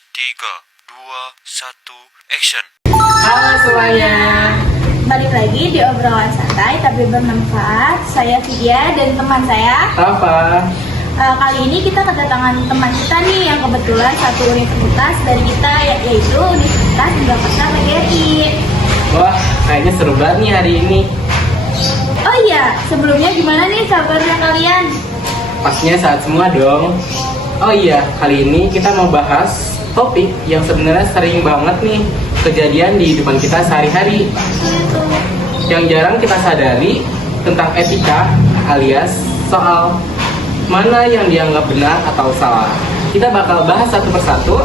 3, 2, 1, action. Halo semuanya. Balik lagi di obrolan santai tapi bermanfaat. Saya Vidya dan teman saya Rafa. Kali ini kita kedatangan teman kita nih yang kebetulan satu universitas dari kita, yaitu Universitas Indonesia PGRI. Wah, kayaknya seru banget nih hari ini. Oh iya, sebelumnya gimana nih kabarnya kalian? Pastinya sehat semua dong. Oh iya, kali ini kita mau bahas topik yang sebenarnya sering banget nih kejadian di depan kita sehari-hari. Yang jarang kita sadari tentang etika alias soal mana yang dianggap benar atau salah. Kita bakal bahas satu persatu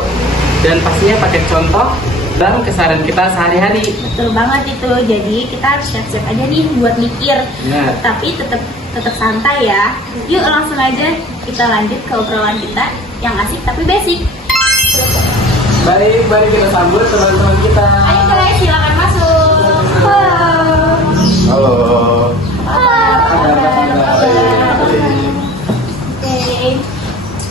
dan pastinya pakai contoh dan keseharian kita sehari-hari. Betul banget itu. Jadi kita harus siap-siap aja nih buat mikir. Benar. Tapi tetap santai ya. Yuk langsung aja kita lanjut ke obrolan kita yang asik tapi basic. Baik, mari kita sambut teman-teman kita. Ayo guys, silakan masuk. Halo. Halo.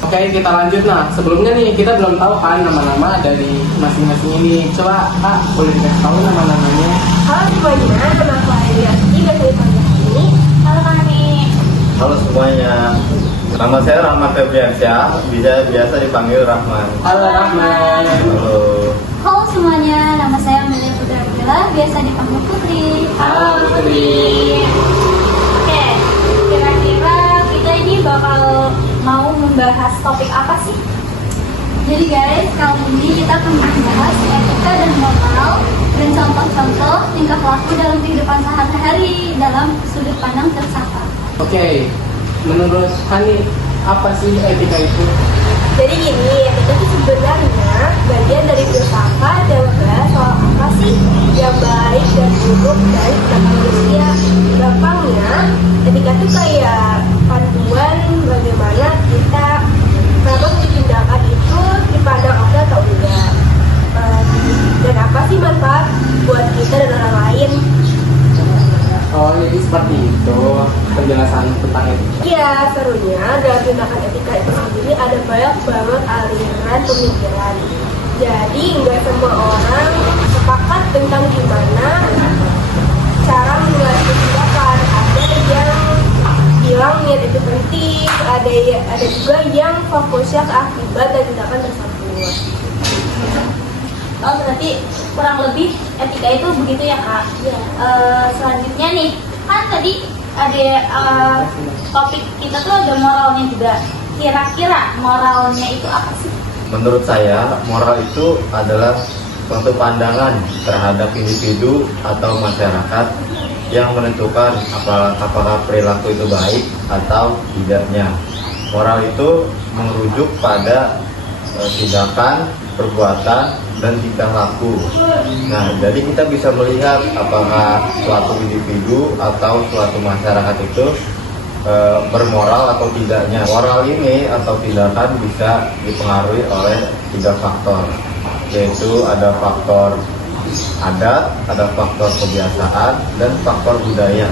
Oke, kita lanjut. Nah, sebelumnya nih kita belum tahu kan nama-nama dari masing-masing ini. Coba Kak, boleh dikasih tahu nama-namanya? Halo semuanya, nama aku Ariati, biasa dipanggil Hani. Halo Hani. Halo semuanya, nama saya Rahmat Febriansyah, biasa dipanggil Rahman. Halo Rahman. Halo. Halo semuanya, nama saya Amelia Putri Abdillah, biasa dipanggil Putri. Halo Putri. Oke, kira-kira kita ini bakal mau membahas topik apa sih? Jadi guys, kali ini kita akan membahas etika dan moral dan contoh-contoh tingkah laku dalam kehidupan sehari-hari dalam sudut pandang filsafat. Oke, menurut Hani, apa sih etika itu? Jadi gini, etika itu sebenarnya bagian dari filsafat yang membahas soal apa sih yang baik dan buruk dari tindakan manusia. Gampangnya, etika itu kayak panduan bagaimana kita melakukan tindakan itu dipandang oke atau enggak. Dan apa sih manfaat buat kita dan orang lain. Oh, jadi seperti itu penjelasan tentang etika. Iya, serunya dalam tindakan etika itu sendiri ada banyak banget aliran pemikiran. Jadi nggak semua orang sepakat tentang gimana cara menilai tindakan. Ada yang bilang niat itu penting, ada juga yang fokusnya ke akibat dan tindakan tersebut. Oh, berarti kurang lebih etika itu begitu ya Kak? Iya. Selanjutnya nih, kan tadi ada topik kita tuh ada moralnya juga. Kira-kira moralnya itu apa sih? Menurut saya, moral itu adalah suatu pandangan terhadap individu atau masyarakat yang menentukan apakah perilaku itu baik atau tidaknya. Moral itu merujuk pada tindakan, perbuatan, dan tingkah laku. Nah, jadi kita bisa melihat apakah suatu individu atau suatu masyarakat itu bermoral atau tidaknya. Moral ini atau tindakan bisa dipengaruhi oleh 3 faktor, yaitu ada faktor adat, ada faktor kebiasaan, dan faktor budaya.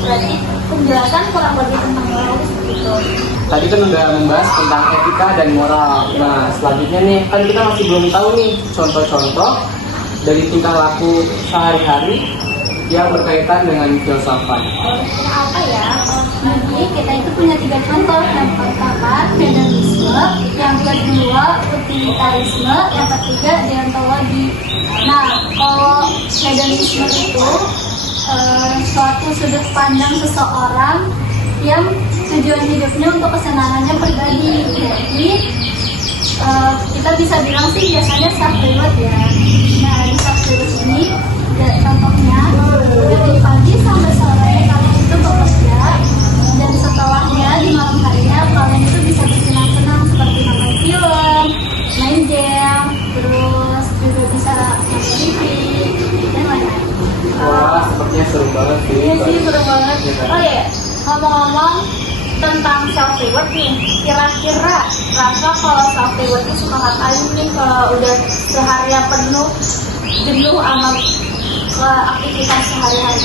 Berarti penjelasan kurang lebih tentang moral seperti itu. Tadi kan udah membahas tentang etika dan moral. Nah, selanjutnya nih, kan kita masih belum tahu nih contoh-contoh dari tingkah laku sehari-hari yang berkaitan dengan filsafat. Kira apa ya? Jadi kita itu punya 3 contoh. Yang pertama hedonisme, yang kedua utilitarisme, yang ketiga deontologi. Nah, kalau hedonisme itu suatu sudut pandang seseorang yang tujuan hidupnya untuk kesenangannya pribadi. Jadi kita bisa bilang sih biasanya self reward ya. Nah, di self reward ini contohnya dari pagi sampai sore kalian itu bekerja, dan setelahnya di malam harinya kalian itu bisa bersenang-senang seperti nonton film, main game, terus juga bisa nonton TV dan lain-lain. Wah, sepertinya seru banget sih. Iya sih, seru banget. Oh iya, ngomong-ngomong tentang self reward nih, kira-kira Rafa kalau self reward itu suka ngapain nih kalau udah seharian penuh jenuh sama aktivitas sehari-hari?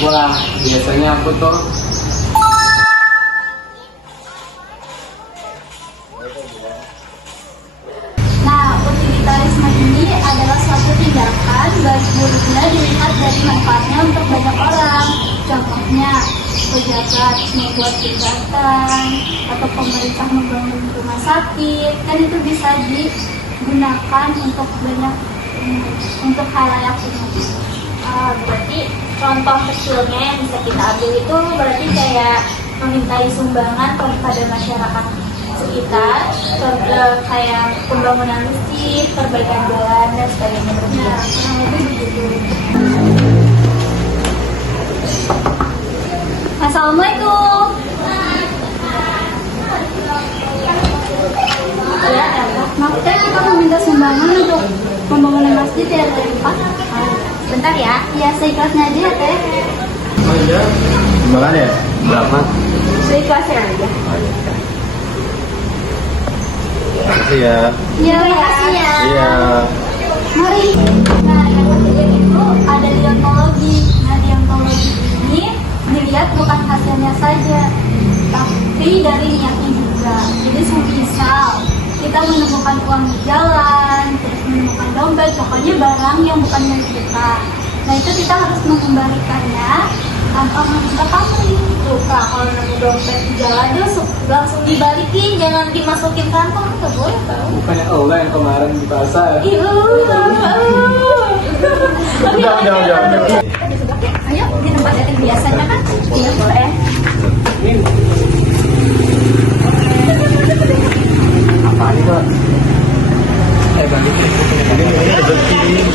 Wah, biasanya aku tuh tindakan baik buruknya dilihat dari manfaatnya untuk banyak orang. Contohnya, pejabat membuat kegiatan atau pemerintah membangun rumah sakit, kan itu bisa digunakan untuk banyak untuk halayak umum. Berarti contoh kecilnya yang bisa kita ambil itu berarti kayak memintai sumbangan kepada masyarakat sekitar, kayak pembangunan masjid, perbaikan jalan dan sebagainya. Ya, kurang lebih begitu. Assalamualaikum. Ya, maaf teh, kita mau minta sumbangan untuk pembangunan masjid ya, Teh. Bentar ya. Ya, seikhlasnya aja ya, Teh. Oh iya, sumbangan ya? Berapa? Seikhlasnya aja. Makasih ya. Ya, makasih ya. Iya. Mari. Nah, yang ketiga itu ada deontologi. Nah, deontologi ini dilihat bukan hasilnya saja, tapi dari niatnya juga. Jadi semisal kita menemukan uang di jalan, terus menemukan dompet, pokoknya barang yang bukan milik kita. Nah, itu kita harus mengembalikannya tanpa meminta pamrih. Tuh Kak, kalau nemu dompet di jalan tuh langsung dibalikin, jangan dimasukin kantong, nggak boleh tau. Bukannya Allah yang kemarin di pasar. Udah. Ayo, di tempat setting biasanya kan? Iya, boleh. Ini apaan itu? Balikin.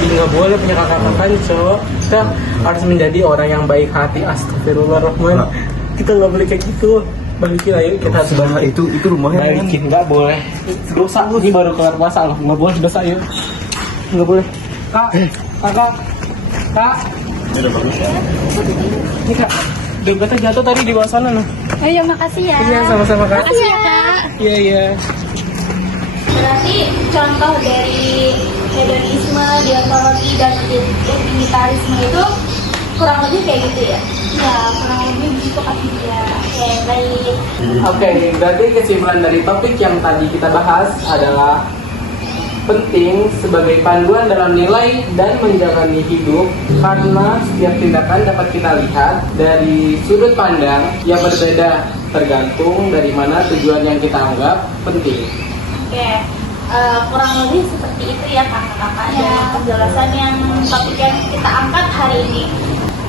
Nggak boleh punya kakak-kakak, Cok. Kita harus menjadi orang yang baik hati. Astagfirullahaladzim. Kita nggak boleh kayak gitu. Balikin, ayo kita harus balikin. Itu rumahnya. Balikin, nggak boleh. Dosa, ini baru keluar puasa loh. Nggak boleh dosa, yuk. Nggak boleh. Kak, kakak, kak. Ini udah bagus ya. Ini kak, dompetnya jatuh tadi di bawah sana noh. Oh iya, makasih ya. Iya, sama-sama kak. Makasih ya, Kak. Iya, iya. Berarti contoh dari hedonisme, deontologi, dan utilitarisme itu kurang lebih kayak gitu ya? Ya, kurang lebih begitu Kak dia. Oke, baik. Oke, berarti kesimpulan dari topik yang tadi kita bahas adalah penting sebagai panduan dalam nilai dan menjalani hidup karena setiap tindakan dapat kita lihat dari sudut pandang yang berbeda tergantung dari mana tujuan yang kita anggap penting. Oke, kurang lebih seperti itu ya kakak-kakak dari penjelasan yang topik yang kita angkat hari ini.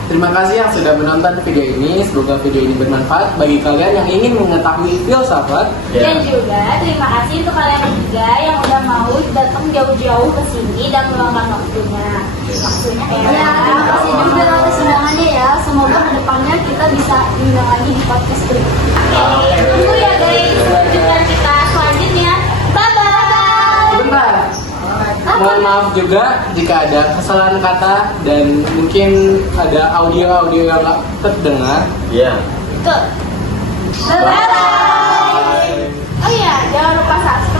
Terima kasih yang sudah menonton video ini. Semoga video ini bermanfaat bagi kalian yang ingin mengetahui filsafat. Dan juga terima kasih untuk kalian bertiga yang udah mau datang jauh-jauh ke sini dan meluangkan waktunya. Maksudnya Ya, terima kasih juga atas undangannya ya. Semoga kedepannya kita bisa diundang lagi di podcast berikutnya. Oke, tunggu ya guys kunjungan kita selanjutnya. Bye-bye. Bentar. Mohon maaf juga jika ada kesalahan kata dan mungkin ada audio-audio yang nggak terdengar. Iya. Bye-bye. Oh iya, jangan lupa subscribe